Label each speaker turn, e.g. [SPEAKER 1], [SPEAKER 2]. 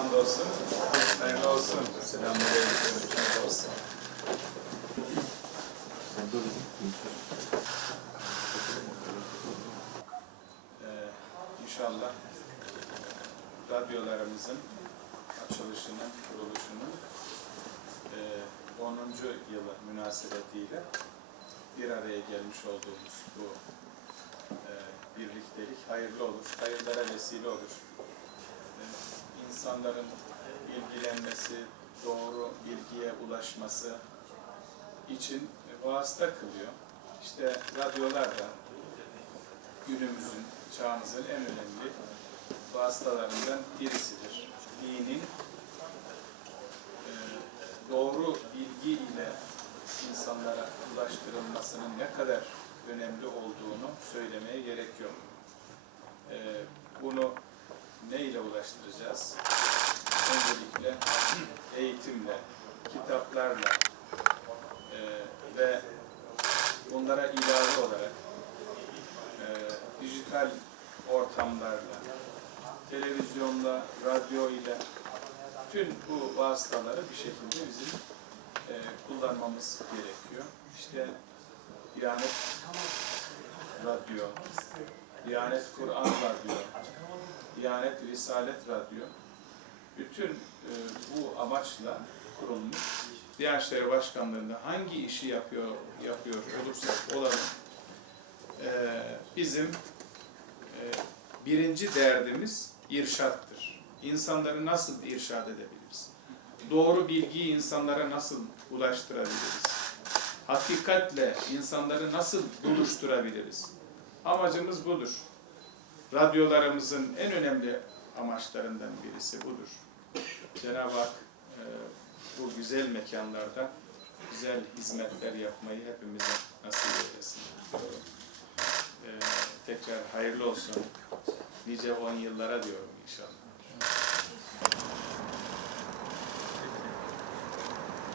[SPEAKER 1] Hamdolsun. Hayırlı olsun. Selamünaleyküm. Hayırlı olsun. Ee, inşallah radyolarımızın açılışının, kuruluşunun e, 10. yılı münasebetiyle bir araya gelmiş olduğumuz bu e, birliktelik hayırlı olur, hayırlara vesile olur. İnsanların bilgilenmesi, doğru bilgiye ulaşması için vasıta kılıyor. İşte radyolar da günümüzün, çağımızın en önemli vasıtalarından birisidir. Dinin e, doğru bilgi ile insanlara ulaştırılmasının ne kadar önemli olduğunu söylemeye gerek yok. E, bunu ile ulaştıracağız? Öncelikle eğitimle, kitaplarla e, ve bunlara ilave olarak e, dijital ortamlarla, televizyonla, radyo ile tüm bu vasıtaları bir şekilde bizim e, kullanmamız gerekiyor. İşte Diyanet Radyo, Diyanet Kur'an Radyo, Diyanet Risalet Radyo, bütün e, bu amaçla kurulmuş Diyanet İşleri Başkanlığı'nda hangi işi yapıyor yapıyor olursak olalım, e, bizim e, birinci derdimiz irşattır. İnsanları nasıl irşad edebiliriz? Doğru bilgiyi insanlara nasıl ulaştırabiliriz? Hakikatle insanları nasıl buluşturabiliriz? Amacımız budur. Radyolarımızın en önemli amaçlarından birisi budur. Cenab-ı Hak e, bu güzel mekanlarda güzel hizmetler yapmayı hepimize nasip eylesin. E, tekrar hayırlı olsun. Nice on yıllara diyorum inşallah.